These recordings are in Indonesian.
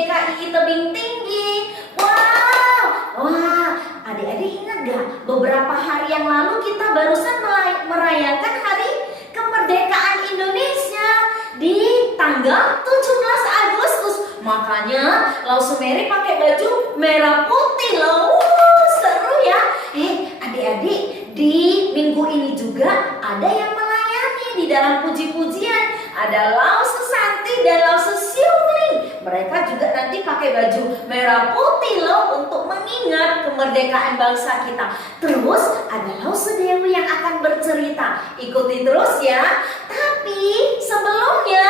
DKI tebing tinggi. Wah, adik-adik ingat gak? Beberapa hari yang lalu kita barusan merayakan hari kemerdekaan Indonesia di tanggal 17 Agustus. Makanya Lausumeri pakai baju merah putih loh. Seru ya. Adik-adik, di minggu ini juga ada yang melayani di dalam puji-pujian. Ada Lause Santi dan Lause Siungling. Mereka juga nanti pakai baju merah putih loh untuk mengingat kemerdekaan bangsa kita. Terus ada Lause Dewi yang akan bercerita. Ikuti terus ya. Tapi sebelumnya,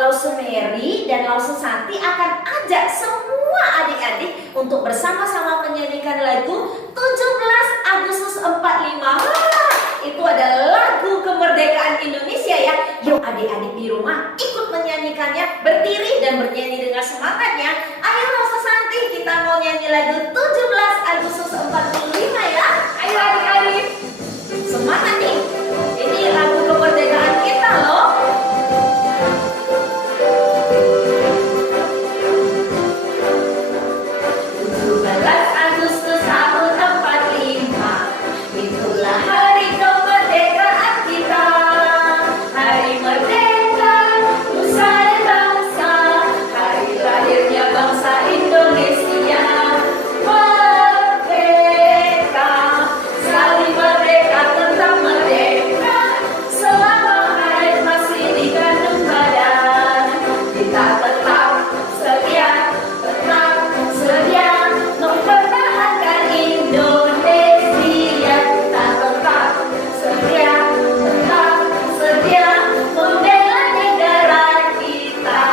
Lausumeri dan Lause Santi akan ajak semua adik-adik untuk bersama-sama menyanyikan lagu 17 Agustus 45. Itu adalah lagu kemerdekaan Indonesia ya. Yuk adik-adik di rumah ikut menyanyikannya, berdiri dan bernyanyi dengan semangatnya. Ayo Lause Santi, kita mau nyanyi lagu 17 Agustus 45 ya. Ayo adik-adik, semangat nih. Ini lagu kemerdekaan kita loh. 17 Agustus tahun 45, itulah hari kemerdekaan kita. Hari merdeka, nusa dan bangsa, hari lahirnya bangsa Indonesia. Merdeka, saling merdeka, tetap merdeka, selama hayat masih dikandung badan. Kita tetap setia mempertahankan Indonesia. Kita tetap setia membela negara kita.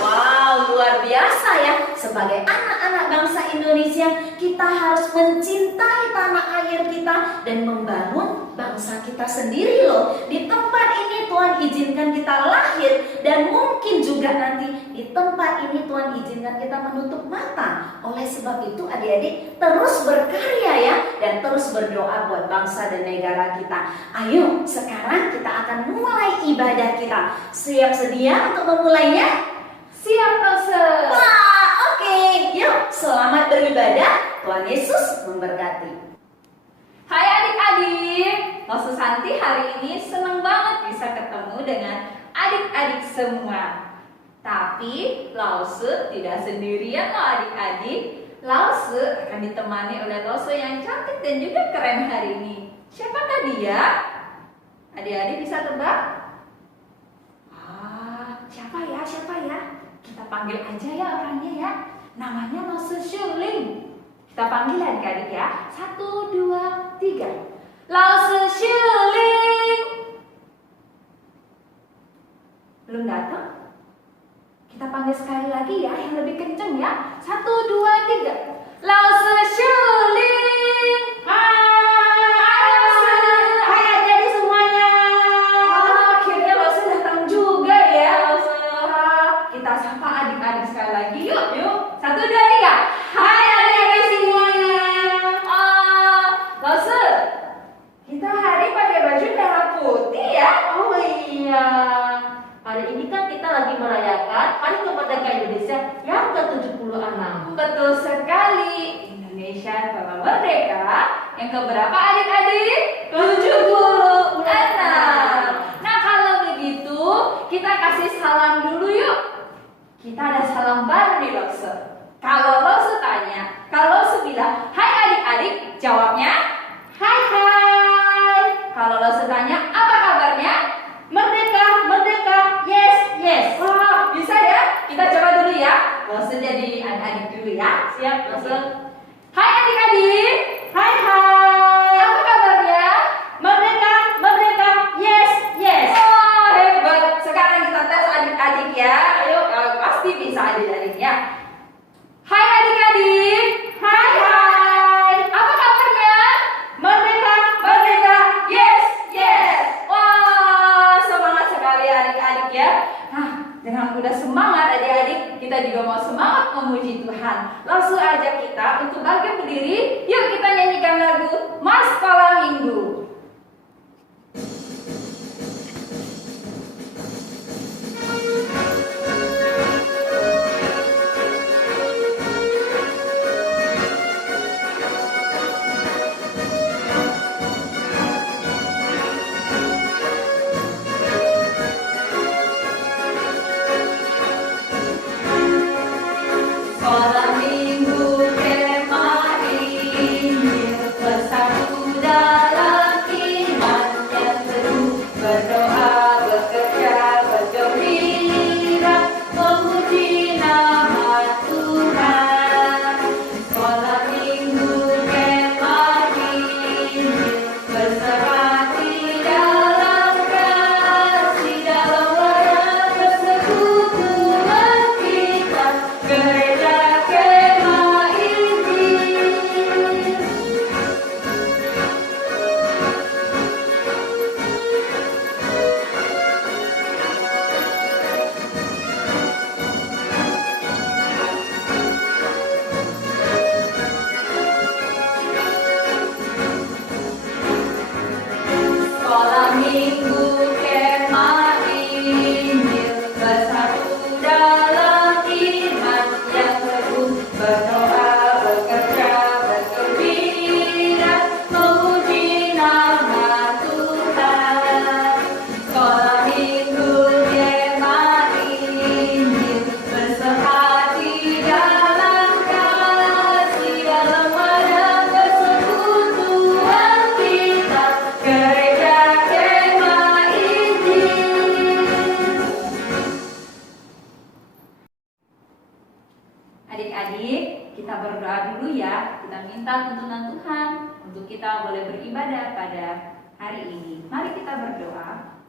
Wow, luar biasa ya. Sebagai anak-anak bangsa Indonesia, kita harus mencintai tanah air kita dan membangun bangsa kita sendiri loh. Di tempat ini Tuhan izinkan kita lahir, dan mungkin juga nanti di tempat ini Tuhan izinkan kita menutup mata. Oleh sebab itu adik-adik terus berkarya ya, dan terus berdoa buat bangsa dan negara kita. Ayo sekarang kita akan mulai ibadah kita. Siap sedia untuk memulainya? Siap, Lause. Wah, oke. Yuk selamat beribadah. Tuhan Yesus memberkati. Hai adik-adik, Lause Santi hari ini senang banget bisa ketemu dengan adik-adik semua. Tapi Lause tidak sendirian loh adik-adik. Lause akan ditemani oleh Lause yang cantik dan juga keren hari ini. Siapakah dia? Adik-adik bisa tebak? Siapa ya? Kita panggil aja ya orangnya ya. Namanya Lause Siungling. Kita panggil adik-adik ya. 1, 2, 3. Lause Siungling. Belum datang? Kita panggil sekali lagi ya, yang lebih kenceng ya. 1, 2, 3. Lause Siungling. Hai Lause. Hai adik-adik semuanya. Akhirnya Lause datang juga ya Lause. Kita sapa adik-adik sekali lagi yuk. 1, 2, 3. Hai adik-adik semuanya. Lause, kita hari pakai baju merah putih ya. Oh iya, hari ini kan kita lagi merayakan Hari Kemerdekaan Indonesia yang ke-76. Betul sekali. Indonesia telah merdeka. Yang keberapa adik-adik? 76. Nah kalau begitu kita kasih salam dulu yuk. Kita ada salam baru nih Lause. Kalau Lause tanya, kalau Lause bilang hai adik-adik, jawabnya hai hai. Kalau Lause tanya apa kabarnya? Merdeka, merdeka, yes, yes. Wah, bisa ya? Kita coba dulu ya. Lause jadi adik-adik dulu ya. Siap, Lause. Hai adik-adik. Hai, hai. Apa kabarnya? Merdeka, merdeka, yes, yes. Wah, hebat. Sekarang kita tes adik-adik ya. Ayo, pasti bisa adik-adik ya. Hai adik-adik. Hai, hai. Apa kabarnya? Merdeka, merdeka, yes, yes. Wah, semangat sekali adik-adik ya. Nah, dengan udah semangat adik-adik, kita juga mau semangat memuji Tuhan. Langsung ajak kita untuk bangkit berdiri. Yuk kita nyanyikan lagu Maskala Minggu. Sekolah minggu kemah Injil, bersatu dalam iman yang teguh, berdoa, bekerja, bergembira, memuji nama Tuhan. Sekolah minggu kemah Injil, bersehati dalam kasih, dalam wadah persekutuan kita, gereja kemah Injil. Sekolah minggu kemah Injil, bersatu dalam iman yang teguh, berdoa, bekerja, bergembira, memuji nama Tuhan. Sekolah minggu kemah Injil, bersehati dalam kasih, dalam wadah persekutuan kita, gereja kemah Injil. Adik-adik, kita berdoa dulu ya. Kita minta tuntunan Tuhan untuk kita boleh beribadah pada hari ini. Mari kita berdoa.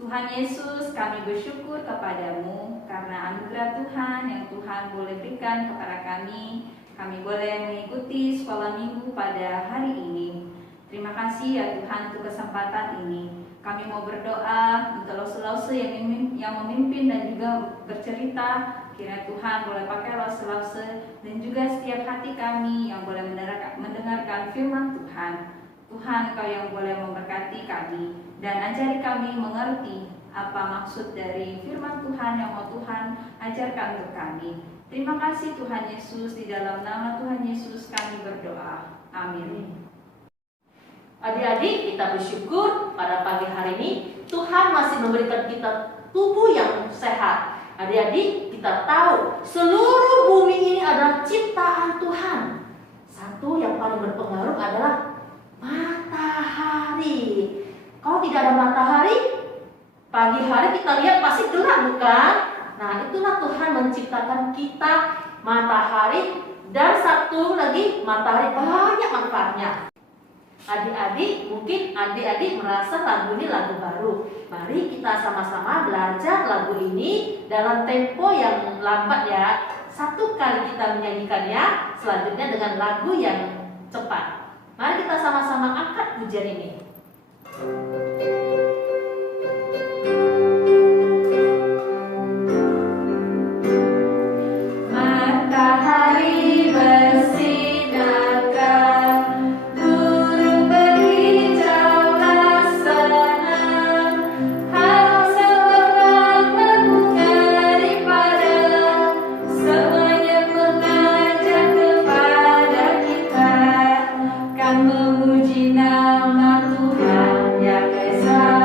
Tuhan Yesus, kami bersyukur kepadamu karena anugerah Tuhan yang Tuhan boleh berikan kepada kami. Kami boleh mengikuti sekolah minggu pada hari ini. Terima kasih ya Tuhan untuk kesempatan ini. Kami mau berdoa untuk lause-lause yang memimpin dan juga bercerita. Kiranya Tuhan boleh pakai lause-lause dan juga setiap hati kami yang boleh mendengarkan firman Tuhan. Tuhan, Kau yang boleh memberkati kami dan ajari kami mengerti apa maksud dari firman Tuhan yang mau Tuhan ajarkan untuk kami. Terima kasih Tuhan Yesus, di dalam nama Tuhan Yesus kami berdoa. Amin. Adik-adik, kita bersyukur pada pagi hari ini Tuhan masih memberikan kita tubuh yang sehat. Adik-adik, kita tahu seluruh bumi ini adalah ciptaan Tuhan. Satu yang paling berpengaruh adalah matahari. Kalau tidak ada matahari, pagi hari kita lihat pasti gelap, bukan? Nah, itulah Tuhan menciptakan kita matahari. Dan satu lagi, matahari banyak manfaatnya. Adik-adik, mungkin adik-adik merasa lagu ini lagu baru. Mari kita sama-sama belajar lagu ini dalam tempo yang lambat ya. Satu kali kita menyanyikannya, selanjutnya dengan lagu yang cepat. Mari kita sama-sama angkat pujian ini. Matahari bersinarkan, burung berhijaulah senang, hausa orang berbunga di padang, semuanya mengajak kepada kita, kan memuji nama Tuhan yang Esa.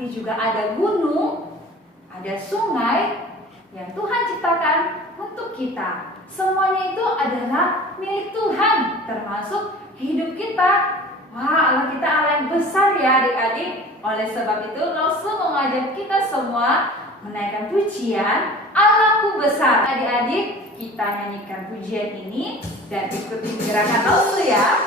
tapi juga ada gunung, ada sungai yang Tuhan ciptakan untuk kita. Semuanya itu adalah milik Tuhan, termasuk hidup kita. Wah, Allah kita Allah yang besar ya adik-adik. Oleh sebab itu, Rasul mengajak kita semua menaikkan pujian Allahku besar. Adik-adik, kita nyanyikan pujian ini dan ikuti gerakan Rasul ya.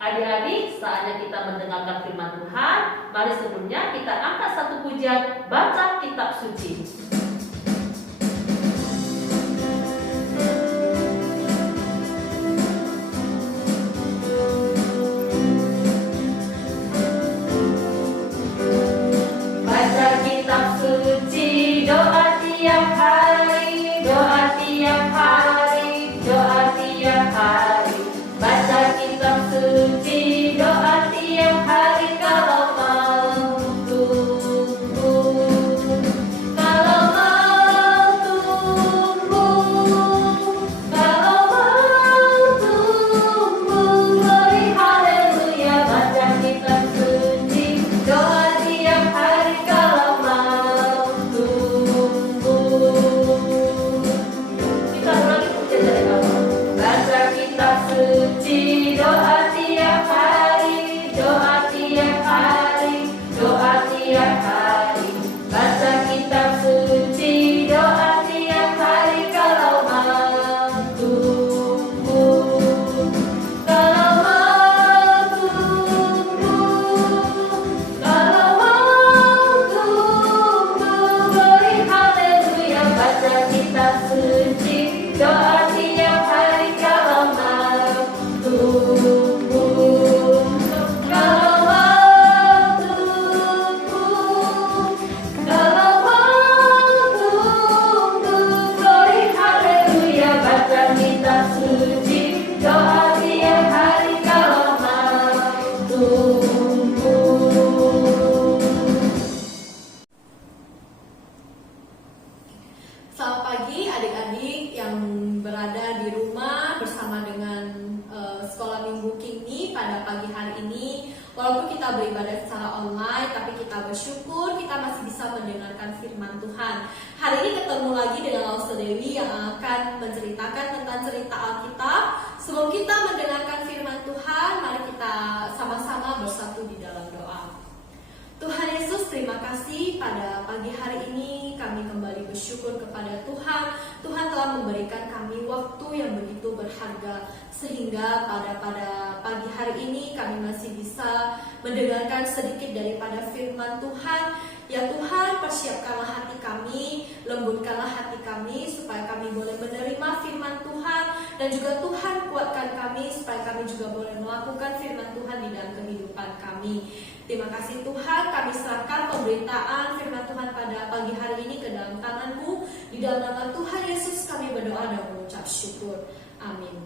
Adik-adik, saatnya kita mendengarkan firman Tuhan. Mari sebelumnya kita angkat satu pujian, baca kitab suci. Baca kitab suci, doa tiap hari, doa tiap hari, doa tiap hari. Baca kitab suci, doa tiap hari kalau mau tumbuh. Kalau mau tumbuh, kalau mau tumbuh, glory haleluya. Baca kitab suci, doa tiap hari kalau mau tumbuh. Kita ulangi pujian dari awal. Baca kitab suci, doa tiap hari, doa tiap hari, doa tiap hari. Baca kitab suci, doa tiap hari kalau mau tumbuh. Kalau mau tumbuh, kalau mau tumbuh, glory haleluya. Baca kitab suci, doa tiap hari kalau mau tumbuh. Kalau mau tumbuh, kalau mau tumbuh, glory haleluya. Baca kitab suci, doa tiap hari kalau mau tumbuh. Selamat pagi adik-adik yang berada di rumah bersama dengan Sekolah Minggu Kini pada pagi hari ini. Walaupun kita beribadah secara online, tapi kita bersyukur kita masih bisa mendengarkan firman Tuhan. Hari ini ketemu lagi dengan Lause Dewi yang akan menceritakan tentang cerita Alkitab. Sebelum kita mendengarkan firman Tuhan, mari kita sama-sama bersatu di dalam doa. Tuhan Yesus, terima kasih pada pagi hari ini kami kembali bersyukur kepada Tuhan. Tuhan telah memberikan kami waktu yang begitu berharga sehingga pada pagi hari ini kami masih bisa mendengarkan sedikit daripada firman Tuhan Ya Tuhan, persiapkanlah hati kami, lembutkanlah hati kami supaya kami boleh menerima firman Tuhan, dan juga Tuhan kuatkan kami supaya kami juga boleh melakukan firman Tuhan di dalam kehidupan kami. Terima kasih Tuhan, kami serahkan pemberitaan firman Tuhan pada pagi hari ini ke dalam tangan-Mu. Di dalam nama Tuhan Yesus kami berdoa dan mengucap syukur. Amin.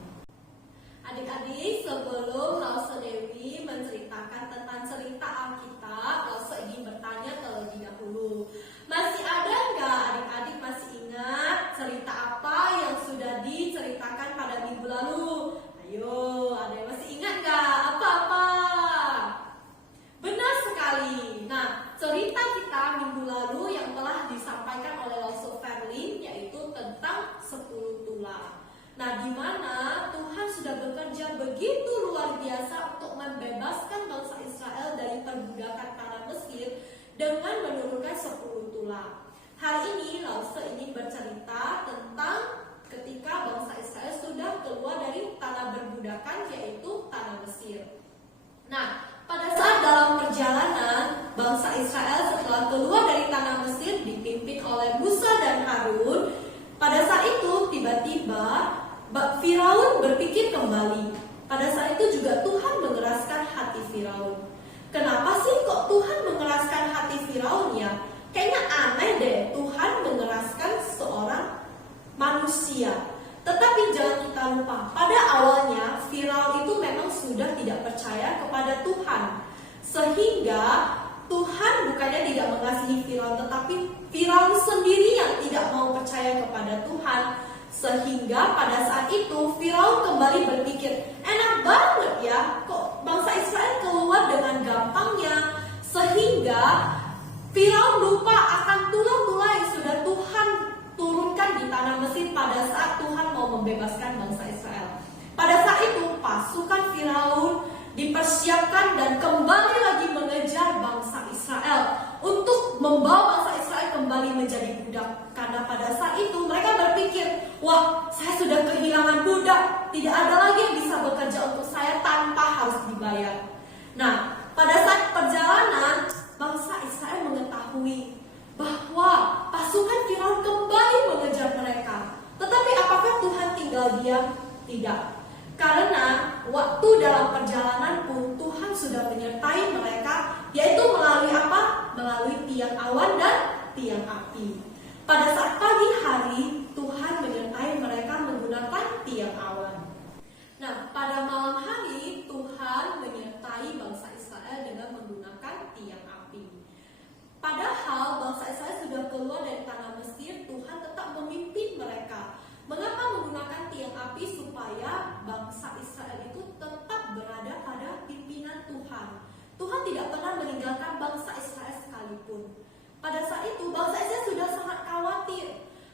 Adik-adik, sebelum Lause Dewi menceritakan tentang cerita Alkitab, Lause ingin bertanya terlebih dahulu. Masih ada nggak adik-adik masih ingat cerita apa yang sudah diceritakan pada minggu lalu? Ayo, ada yang masih ingat nggak? Apa-apa? Benar sekali. Nah, cerita kita minggu lalu yang telah disampaikan oleh Lause Verlin yaitu tentang 10 tulah. Nah, di mana Tuhan sudah bekerja begitu luar biasa untuk membebaskan bangsa Israel dari perbudakan tanah Mesir dengan menurunkan 10 tulah. Hari ini Lause ingin bercerita tentang ketika bangsa Israel sudah keluar dari tanah perbudakan yaitu tanah Mesir. Nah, pada saat dalam perjalanan bangsa Israel setelah keluar dari tanah Mesir dipimpin oleh Musa dan Harun, pada saat itu tiba-tiba Firaun berpikir kembali. Pada saat itu juga Tuhan mengeraskan hati Firaun. Kenapa sih kok Tuhan mengeraskan hati Firaun ya? Kayaknya aneh deh Tuhan mengeraskan seorang manusia. Tetapi jangan kita lupa, pada awalnya Firaun itu memang sudah tidak percaya kepada Tuhan. Sehingga Tuhan bukannya tidak mengasihi Firaun, tetapi Firaun sendiri yang tidak mau percaya kepada Tuhan. Sehingga pada saat itu Firaun kembali berpikir, enak banget ya, kok bangsa Israel keluar dengan gampangnya. Sehingga Firaun lupa akan tulah-tulah yang sudah Tuhan turunkan di tanah Mesir pada saat Tuhan mau membebaskan bangsa Israel. Pada saat itu pasukan Firaun dipersiapkan dan kembali lagi mengejar bangsa Israel untuk membawa bangsa Israel kembali menjadi budak. Karena pada saat itu mereka berpikir, wah, saya sudah kehilangan budak, tidak ada lagi yang bisa bekerja untuk saya tanpa harus dibayar. Nah, pada saat perjalanan bangsa Israel mengetahui bahwa pasukan Firaun kembali mengejar mereka. Tetapi apakah Tuhan tinggal diam? Tidak. Karena waktu dalam perjalanan pun Tuhan sudah menyertai mereka, yaitu melalui apa? Melalui tiang awan dan tiang api. Pada saat pagi hari Tuhan menyertai mereka menggunakan tiang awan. Nah, pada malam hari Tuhan menyertai bangsa Israel dengan menggunakan tiang api. Padahal bangsa Israel sudah keluar dari tanah Mesir, Tuhan tetap memimpin mereka. Mengapa menggunakan tiang api? Supaya bangsa Israel itu tetap berada pada pimpinan Tuhan. Tuhan tidak pernah meninggalkan bangsa Israel sekalipun. Pada saat itu bangsa Israel sudah sangat khawatir.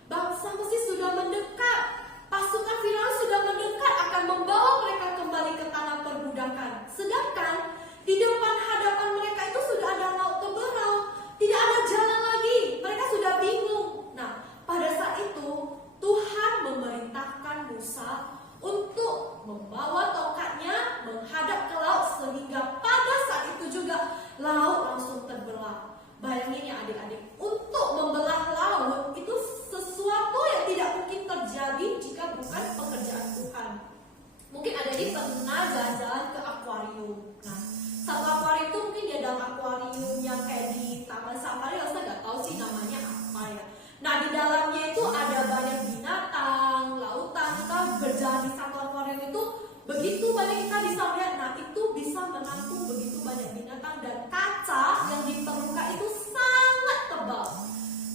Bangsa Mesir sudah mendekat. Pasukan Firaun sudah mendekat akan membawa mereka kembali ke tanah perbudakan. Sedangkan di depan hadapan mereka itu sudah ada laut Teberau. Tidak ada jalan lagi. Mereka sudah bingung. Nah, pada saat itu Tuhan memerintahkan Musa untuk membawa tongkatnya menghadap ke laut, sehingga pada saat itu juga laut langsung terbelah. Bayangin ya adik-adik, untuk membelah laut itu sesuatu yang tidak mungkin terjadi jika bukan pekerjaan Tuhan. Mungkin adik-adik pernah jalan-jalan ke akuarium. Nah, satu akuarium itu mungkin di dalam akuarium yang kayak di Taman Safari, saya nggak tahu sih namanya apa ya. Nah, di dalamnya itu ada banyak binatang, lautan. Kita berjalan di satu akuarium itu begitu banyak kita bisa lihat. Nah, itu bisa menampung begitu banyak binatang dan kaca yang di permukaan itu sangat tebal.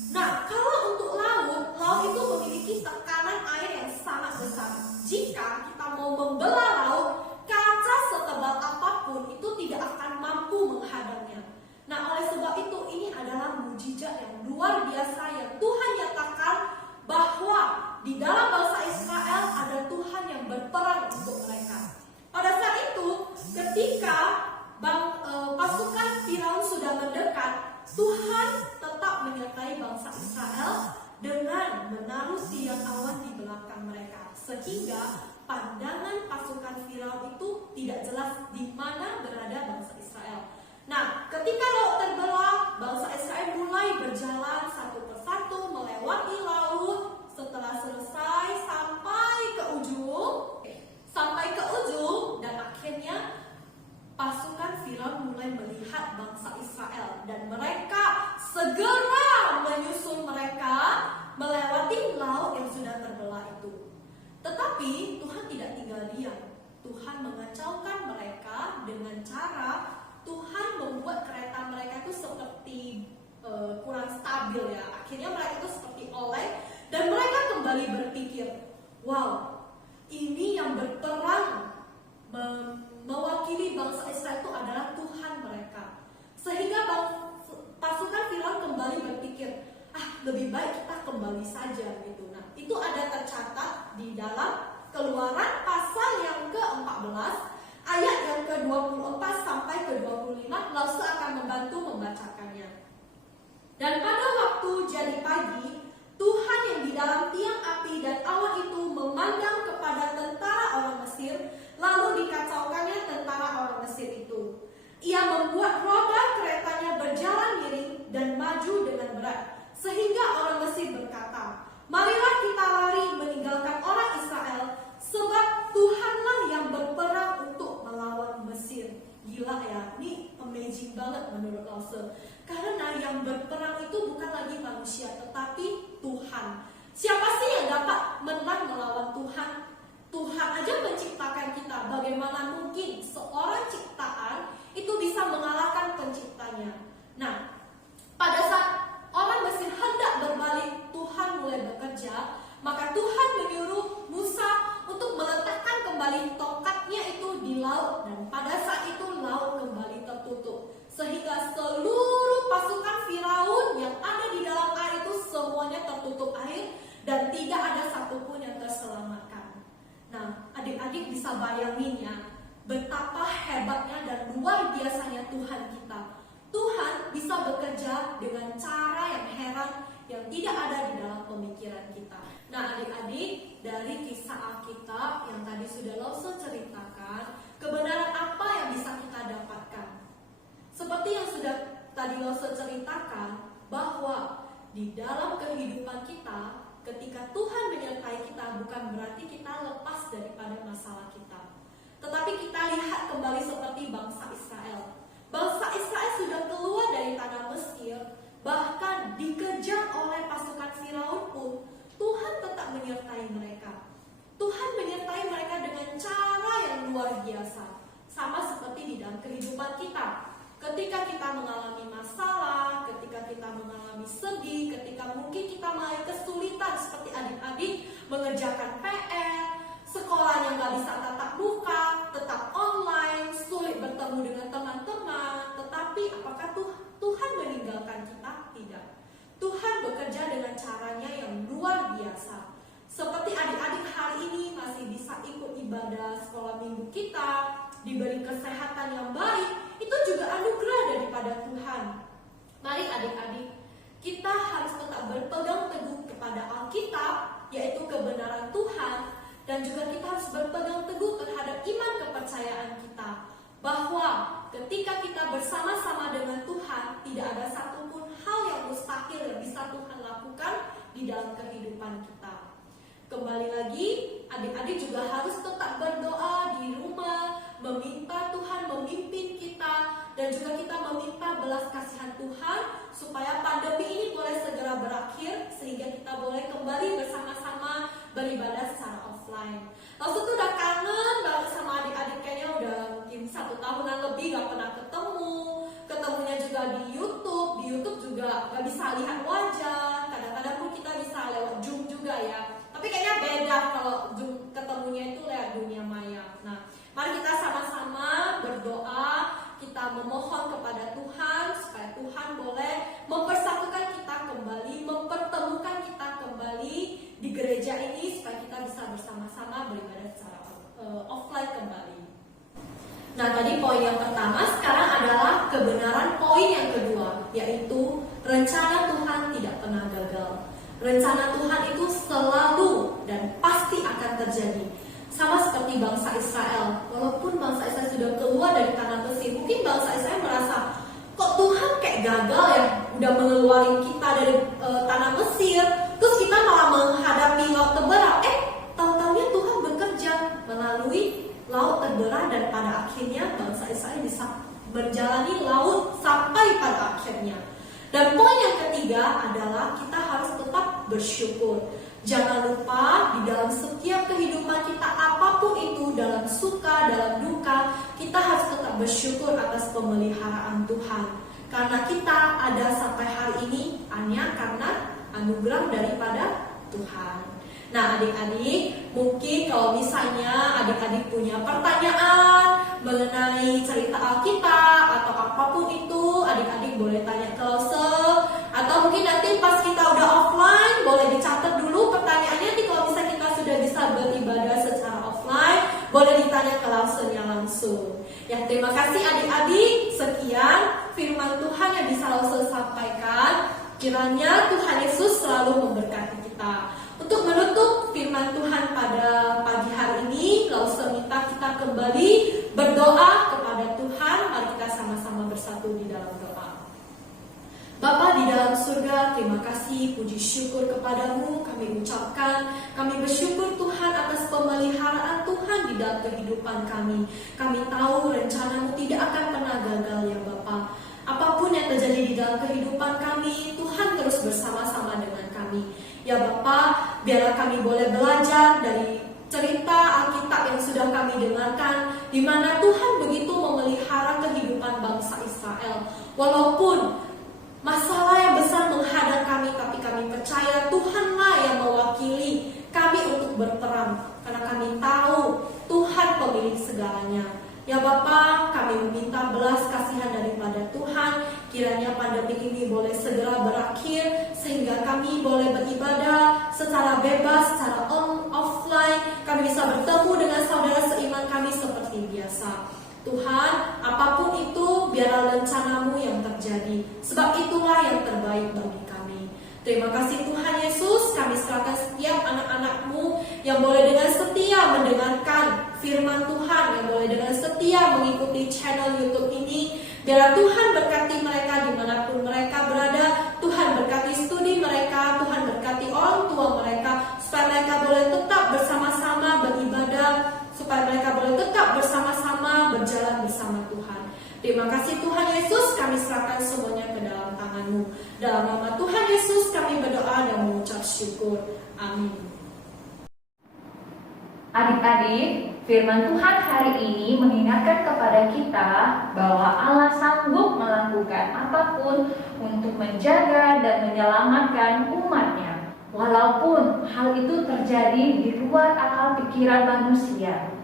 Nah, kalau untuk laut itu memiliki tekanan air yang sangat besar. Jika kita mau membelah laut, kaca setebal apapun itu tidak akan mampu menghadangnya. Nah, oleh sebab itu ini adalah mujizat yang luar biasa yang Tuhan nyatakan bahwa di dalam bangsa Israel ada Tuhan yang berperang untuk mereka. Pada saat itu, ketika pasukan Firaun sudah mendekat, Tuhan tetap menyertai bangsa Israel dengan menaruh tiang awan di belakang mereka, sehingga pandangan pasukan Firaun itu tidak jelas di mana berada bangsa Israel. Nah, ketika laut terbelah, bangsa Israel mulai bangsa Israel, dan mereka segera menyusul mereka melewati laut yang sudah terbelah itu. Tetapi Tuhan tidak tinggal diam. Tuhan mengacaukan mereka dengan cara Tuhan membuat kereta mereka itu seperti kurang stabil ya. Akhirnya mereka itu seperti oleng, dan mereka kembali berpikir, wow, ini yang berperang mewakili bangsa Israel itu adalah Tuhan mereka. Sehingga pasukan Firaun kembali berpikir, lebih baik kita kembali saja gitu. Nah, itu ada tercatat di dalam Keluaran pasal yang ke-14 ayat yang ke-24 sampai ke-25. Lause akan membantu membacakannya. Dan pada waktu jadi pagi, Tuhan yang di dalam tiang api dan awan itu memandang kepada tentara orang Mesir, lalu dikacaukannya tentara orang Mesir itu. Ia membuat roda keretanya berjalan miring dan maju dengan berat, sehingga orang Mesir berkata, marilah kita lari meninggalkan orang Israel, sebab Tuhanlah yang berperang untuk melawan Mesir. Gila ya, ini amazing banget menurut Lause. Karena yang berperang itu bukan lagi manusia, tetapi Tuhan. Siapa sih yang dapat menang melawan Tuhan? Tuhan aja menciptakan kita. Bagaimana mungkin seorang ciptaan itu bisa mengalahkan penciptanya? Nah, pada saat orang Mesir hendak berbalik, Tuhan mulai bekerja. Maka Tuhan menyuruh Musa untuk meletakkan kembali tongkatnya itu di laut. Dan pada saat itu laut kembali tertutup, sehingga seluruh pasukan Firaun yang ada di dalam air itu semuanya tertutup air, dan tidak ada satupun yang terselamatkan. Nah, adik-adik bisa bayangin ya, betapa hebatnya dan luar biasanya Tuhan kita. Tuhan bisa bekerja dengan cara yang heran, yang tidak ada di dalam pemikiran kita. Nah, adik-adik, dari kisah Alkitab yang tadi sudah Lause ceritakan, kebenaran apa yang bisa kita dapatkan? Seperti yang sudah tadi Lause ceritakan, bahwa di dalam kehidupan kita, ketika Tuhan menyertai kita, bukan berarti kita lepas daripada masalah kita. Tetapi kita lihat kembali seperti bangsa Israel. Bangsa Israel sudah keluar dari tanah Mesir, bahkan dikejar oleh pasukan Firaun pun, Tuhan tetap menyertai mereka. Tuhan menyertai mereka dengan cara yang luar biasa. Sama seperti di dalam kehidupan kita. Ketika kita mengalami masalah, ketika kita mengalami sedih, ketika mungkin kita mengalami kesulitan seperti adik-adik mengerjakan PR, sekolah yang gak bisa tatap muka, tetap online, sulit bertemu dengan teman-teman. Tetapi apakah Tuhan meninggalkan kita? Tidak. Tuhan bekerja dengan caranya yang luar biasa. Seperti adik-adik hari ini masih bisa ikut ibadah sekolah minggu kita, diberi kesehatan yang baik, itu juga anugerah daripada Tuhan. Mari adik-adik, kita harus tetap berpegang teguh kepada Alkitab, yaitu kebenaran Tuhan, dan juga kita harus berpegang teguh terhadap iman kepercayaan kita, bahwa ketika kita bersama-sama dengan Tuhan, tidak ada satupun hal yang mustahil yang bisa Tuhan lakukan di dalam kehidupan kita. Kembali lagi, adik-adik juga harus tetap berdoa di rumah, meminta Tuhan memimpin kita, dan juga kita meminta belas kasihan Tuhan supaya pandemi ini boleh segera berakhir, sehingga kita boleh kembali bersama-sama beribadah secara offline. Lalu tuh udah kangen banget sama adik-adik, kayaknya udah mungkin 1 tahunan lebih gak pernah ketemunya juga di YouTube juga gak bisa lihat wajah, kadang-kadang pun kita bisa lewat Zoom juga ya. Tapi kayaknya beda kalau Zoom ketemunya itu lewat dunia maya. Nah, mari kita sama-sama berdoa, kita memohon kepada Tuhan supaya Tuhan boleh mempersatukan kita kembali, mempertemukan kita kembali di gereja ini supaya kita bisa bersama-sama beribadah secara offline kembali. Nah, tadi poin yang pertama, sekarang adalah kebenaran poin yang kedua, yaitu rencana Tuhan tidak pernah gagal. Rencana Tuhan itu selalu dan pasti akan terjadi. Sama seperti bangsa Israel. Walaupun bangsa Israel sudah keluar dari tanah Mesir, mungkin bangsa Israel merasa, kok Tuhan kayak gagal ya, udah mengeluarkan kita dari tanah Mesir, terus kita malah menghadapi laut terbelah. Tahu-tahunya Tuhan bekerja melalui laut terbelah, dan pada akhirnya bangsa Israel bisa menjalani laut sampai pada akhirnya. Dan poin yang ketiga adalah kita harus tetap bersyukur. Jangan lupa di dalam setiap kehidupan kita, apapun itu, dalam suka, dalam duka, kita harus tetap bersyukur atas pemeliharaan Tuhan. Karena kita ada sampai hari ini hanya karena anugerah daripada Tuhan. Nah, adik-adik, mungkin kalau misalnya adik-adik punya pertanyaan mengenai cerita Alkitab atau apapun itu, adik-adik boleh tanya ke Lause. Atau mungkin nanti pas kita udah offline, boleh dicatat dulu pertanyaannya. Nanti kalau misalnya kita sudah bisa beribadah secara offline, boleh ditanya ke Lause-nya langsung. Ya, terima kasih adik-adik. Sekian firman Tuhan yang bisa Lause sampaikan. Kiranya Tuhan Yesus selalu memberkati kita. Untuk menutup firman Tuhan pada pagi hari ini, Lause minta kita kembali berdoa kepada Tuhan. Mari kita sama-sama bersatu di dalam doa. Bapa di dalam surga, terima kasih, puji syukur kepadamu kami ucapkan. Kami bersyukur Tuhan atas pemeliharaan Tuhan di dalam kehidupan kami. Kami tahu rencanamu tidak akan pernah gagal ya Bapa. Apapun yang terjadi di dalam kehidupan kami, Tuhan terus bersama-sama dengan kami. Ya Bapa, biarlah kami boleh belajar dari cerita Alkitab yang sudah kami dengarkan, di mana Tuhan begitu memelihara kehidupan bangsa Israel. Walaupun masalah yang besar menghadang kami, tapi kami percaya Tuhanlah yang mewakili kami untuk berperang. Karena kami tahu Tuhan pemilik segalanya. Ya Bapa, kami meminta belas kasihan daripada Tuhan. Kiranya pandemi ini boleh segera berakhir, sehingga kami boleh beribadah secara bebas, secara offline. Kami bisa bertemu dengan saudara seiman kami seperti biasa. Tuhan, apapun itu, biarlah rencanamu yang terjadi. Sebab itulah yang terbaik bagi kami. Terima kasih Tuhan Yesus, kami serahkan setiap anak-anak-Mu yang boleh dengan setia mendengarkan firman Tuhan, yang boleh dengan setia mengikuti channel YouTube ini. Biarlah Tuhan berkati mereka dimanapun mereka berada. Tuhan berkati studi mereka, Tuhan berkati orang tua mereka, supaya mereka boleh tetap bersama-sama beribadah, supaya mereka boleh tetap bersama-sama berjalan bersama Tuhan. Terima kasih Tuhan Yesus, kami serahkan semuanya ke dalam tangan-Mu. Dalam nama Tuhan Yesus kami berdoa dan mengucap syukur. Amin. Adik-adik, firman Tuhan hari ini mengingatkan kepada kita bahwa Allah sanggup melakukan apapun untuk menjaga dan menyelamatkan umat-Nya. Walaupun hal itu terjadi di luar akal pikiran manusia.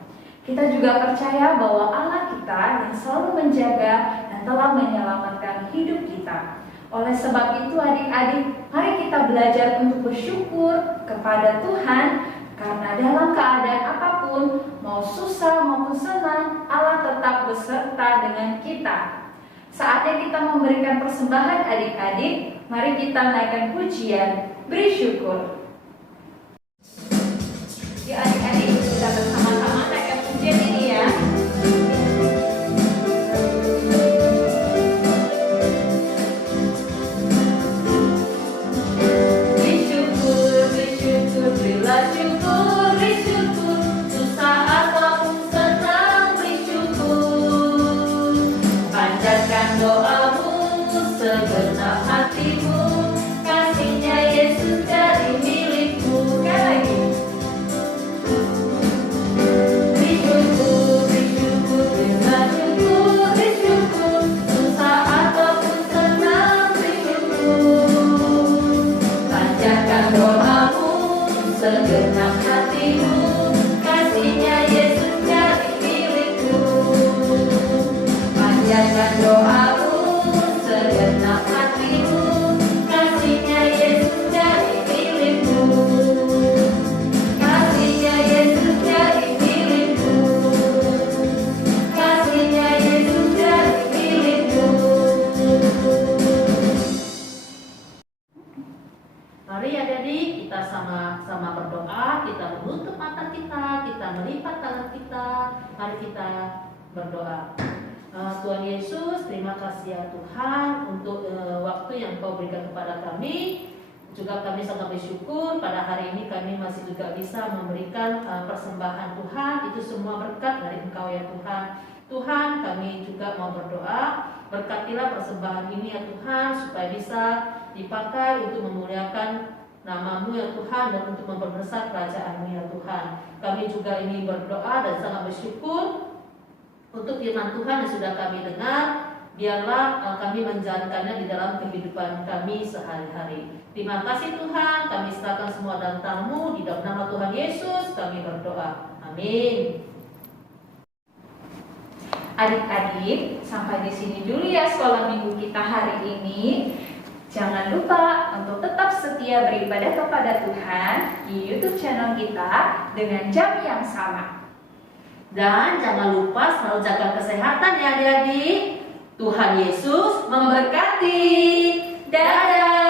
Kita juga percaya bahwa Allah kita yang selalu menjaga dan telah menyelamatkan hidup kita. Oleh sebab itu adik-adik, mari kita belajar untuk bersyukur kepada Tuhan. Karena dalam keadaan apapun, mau susah maupun senang, Allah tetap beserta dengan kita. Saatnya kita memberikan persembahan adik-adik. Mari kita naikkan pujian, beri syukur. Ya adik-adik, kita bersama-sama naikkan pujian ini ya. Segenap hatimu, kasihnya Yesus jadi milikmu. Sekali lagi. Bersyukur, bersyukur, bersyukur, bersyukur. Susah ataupun senang, bersyukur. Panjatkan doamu, segenap hatimu, kasihnya Yesus jadi milikmu. Panjatkan doamu, segenap hatimu, kasihnya Yesus jadi milikmu. Kasihnya Yesus jadi milikmu. Kasihnya Yesus jadi milikmu. Mari adik-adik kita sama-sama berdoa, kita menutup mata kita melipat tangan kita, mari kita berdoa. Tuhan Yesus, terima kasih ya Tuhan untuk waktu yang Kau berikan kepada kami. Juga kami sangat bersyukur pada hari ini kami masih juga bisa memberikan persembahan Tuhan. Itu semua berkat dari Engkau ya Tuhan. Tuhan, kami juga mau berdoa, berkatilah persembahan ini ya Tuhan, supaya bisa dipakai untuk memuliakan nama-Mu ya Tuhan, dan untuk memperbesar kerajaan-Mu ya Tuhan. Kami juga ini berdoa dan sangat bersyukur untuk firman Tuhan yang sudah kami dengar. Biarlah kami menjalankannya di dalam kehidupan kami sehari-hari. Terima kasih Tuhan, kami serahkan semua dalam tangan-Mu, di dalam nama Tuhan Yesus kami berdoa. Amin. Adik-adik, sampai di sini dulu ya sekolah minggu kita hari ini. Jangan lupa untuk tetap setia beribadah kepada Tuhan di YouTube channel kita dengan jam yang sama. Dan jangan lupa selalu jaga kesehatan ya adik-adik. Tuhan Yesus memberkati. Dadah!